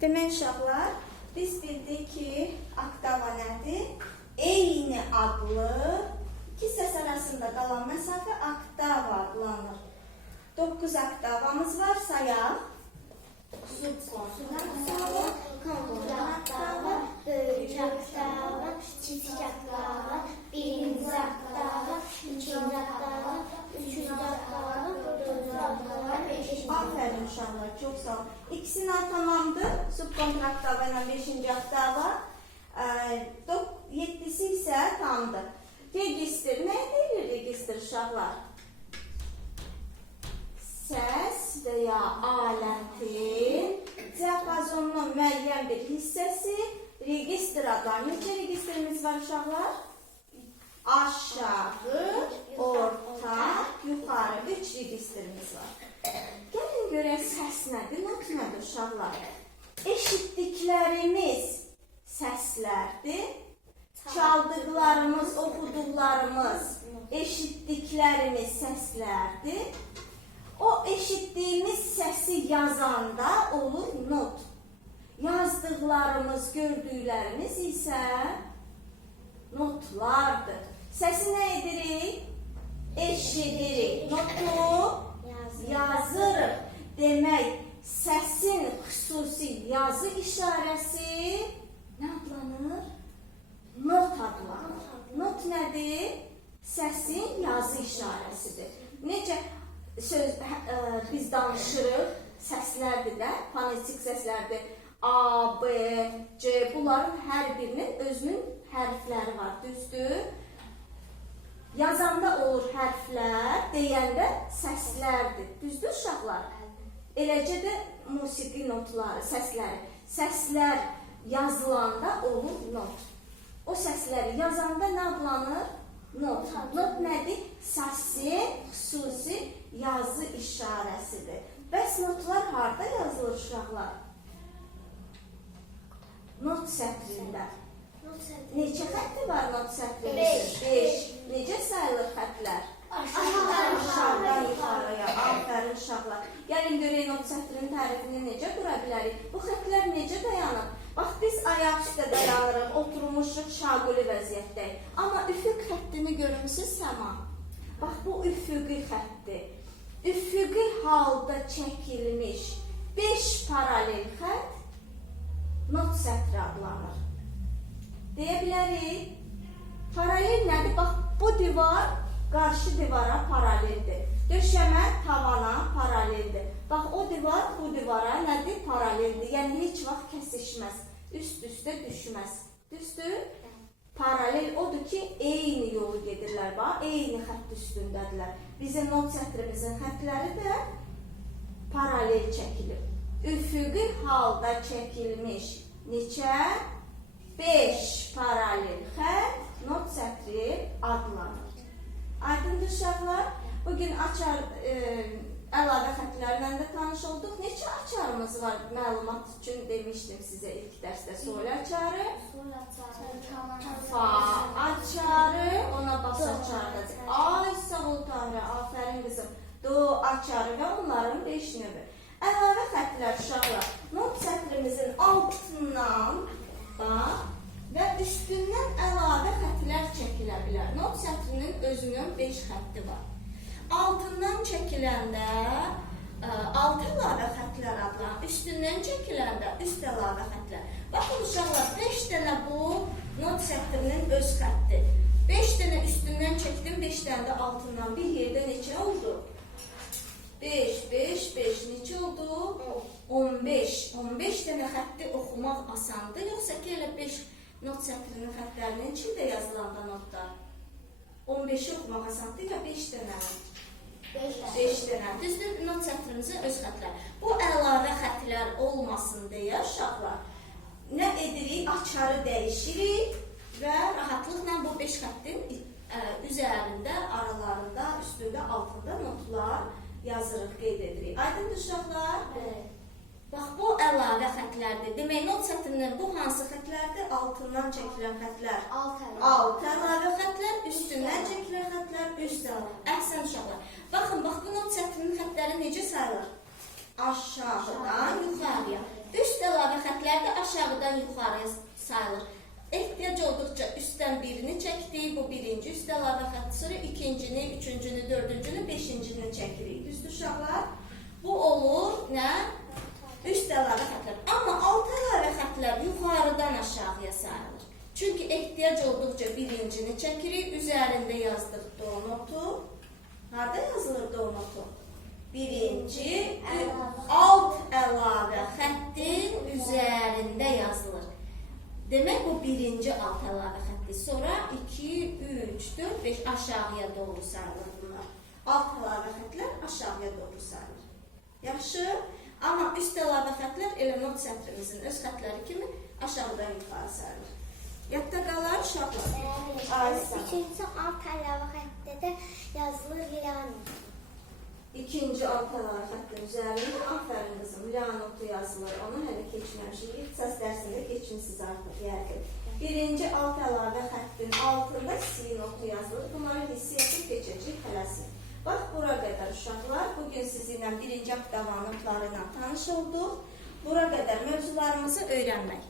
Demək uşaqlar, biz bildik ki, oktava nədir? Eyni adlı iki səs arasında qalan məsafə oktava adlanır. 9 oktavamız var, sayaq. Oktava, kontraktava, böyük oktava, kiçik oktava, birinci 5. Ee, oktava yettisi isə tamdır. Registr nə deyir registr uşaqlar? Səs və ya alətin diapazonunun müəyyən bir hissəsi registradan. Neçə registrimiz var uşaqlar? Aşağı, orta, yuxarı üç registrimiz var. Gəlin görək səs nədir, nə nədir uşaqlar? Eşitdiklərimiz səslərdir. Çaldıqlarımız, oxuduqlarımız, eşitdiklərimiz səslərdir. O eşitdiyimiz səsi yazanda olur not. Yazdıqlarımız, gördüklərimiz isə notlardır. Səsi nə edirik? Eşidirik. Notu yazırıq. Demək, səsin xüsusi yazı işarəsi nə adlanır? Not adlanır. Not nədir? Səsin yazı işarəsidir. Necə söz ə, biz danışırıq, səslərdir də, fonetik səslərdir. A, B, C bunların hər birinin özünün hərfləri var, düzdür? Yazanda olur hərflər, deyəndə səslərdir. Düzdür uşaqlar? Eləcə də musiqi notları, səsləri. Səslər yazılanda olur not. O səsləri yazanda nə adlanır? Not. Not nədir? Səsin xüsusi yazı işarəsidir. Bəs notlar harda yazılır uşaqlar? Not sətrində. Neçə xətti var not sətrində? Beş. 5. Necə sayılır xəttlər? Aşağıdan yuxarıya. Aferin uşaqlar. Gəlin görək not sətrinin tərifini necə qura bilərik? Bu xəttlər necə dayanır? Bax üstə dayanırıq, oturmuşuq şaquli vəziyyətdəyik. Amma üfüq xəttini görürsüz səma. Bax bu üfüqi xətti. Üfüqi halda çəkilmiş 5 paralel xətt not sətri adlanır. Deyə bilərik. Paralel nədir? Bax bu divar qarşı divara paraleldir. Döşəmə tavana paraleldir. Bax o divar bu divara nədir? Paraleldir. Yəni heç vaxt kəsişməz. Üst-üstə düşməz. Düzdür? Paralel odur ki, eyni yolu gedirlər. Bax, eyni xətt üstündədirlər. Bizim not sətrimizin xəttləri də paralel çəkilir. Üfüqi halda çəkilmiş neçə? 5 paralel xətt not sətri adlanır. Aydındır uşaqlar? Bugün açar e, əlavə xəttlərlə də tanış olduq. Neçə açarımız var məlumat üçün demişdim sizə ilk dərsdə. Sol açarı, fa açarı, ona bas açarı. Ay sağ ol Tanrı, afərin qızım. Do açarı və onların 5 növü. Əlavə xəttlər uşaqlar. Not sətrimizin altından bax və üstündən əlavə xəttlər çəkilə bilər. Not sətrinin özünün 5 xətti var. Altından çəkiləndə ə, alt əlavə xəttlər adlanır. Üstündən çəkiləndə üst əlavə xəttlər. Baxın uşaqlar, 5 dənə bu not sətrinin öz xətti. 5 dənə üstündən çəkdim, 5 dənə də altından. Bir yerdə neçə oldu? 5, 5, 5 neçə oldu? 15. 15 dənə xətti oxumaq asandır, yoxsa ki elə 5 not sətrinin xəttlərinin içində yazılanda notlar? 15-i oxumaq asandır ya 5 dənə? 5 dənə. Düzdür, not sətrimizin öz xəttləri. Bu əlavə xəttlər olmasın deyə uşaqlar nə edirik? Açarı dəyişirik və rahatlıqla bu 5 xəttin ə, üzərində, aralarında, üstündə, altında notlar yazırıq, qeyd edirik. Aydındır uşaqlar? Bu əlavə xəttlərdir. Demək not sətrindən bu hansı xəttlərdir? Altından çəkilən xəttlər. Alt əlavə xəttlər, üstündən çəkilən xəttlər, üst əlavə. Əhsən uşaqlar. Baxın, bax bu not sətrinin xəttləri necə sayılır? Aşağıdan yuxarıya. Üst əlavə xəttlər aşağıdan yuxarıya sayılır. Ehtiyac olduqca üstdən birini çəkdik, bu birinci üst əlavə xətti, sonra ikincini, üçüncünü, dördüncünü, beşincini çəkirik. Düzdür uşaqlar? Bu olur nə? Üst əlavə xətlər. Amma alt əlavə xətlər yuxarıdan aşağıya sayılır. Çünki ehtiyac olduqca birincini çəkirik, üzərində yazdıq do notu. Harda yazılır do notu? Birinci, alt əlavə xəttin üzərində yazılır. Demək bu birinci alt əlavə xətti. Sonra 2, 3, 4, 5 aşağıya doğru sayılır bunlar. Alt əlavə xətlər aşağıya doğru sayılır. Yaxşı? Amma üst əlavə xətlər elə not sətrimizin öz xətləri kimi aşağıdan yuxarı sayılır. Yadda qalar uşaqlar. Aysa. Üçüncü alt əlavə xəttdə də yazılır yəni. İkinci alt əlavə xəttin üzərində aferin qızım, Leonotu yazılır. Onu hələ keçməmişik. İxtisas dərsində keçmisiniz artıq yəqin. Birinci alt əlavə xəttin altında si notu yazılır. Bunları hissiyatı keçəcək tələsin. Bax, bura qədər uşaqlar. Bugün sizinlə birinci notları ilə tanış olduq. Bura qədər mövzularımızı öyrənmək.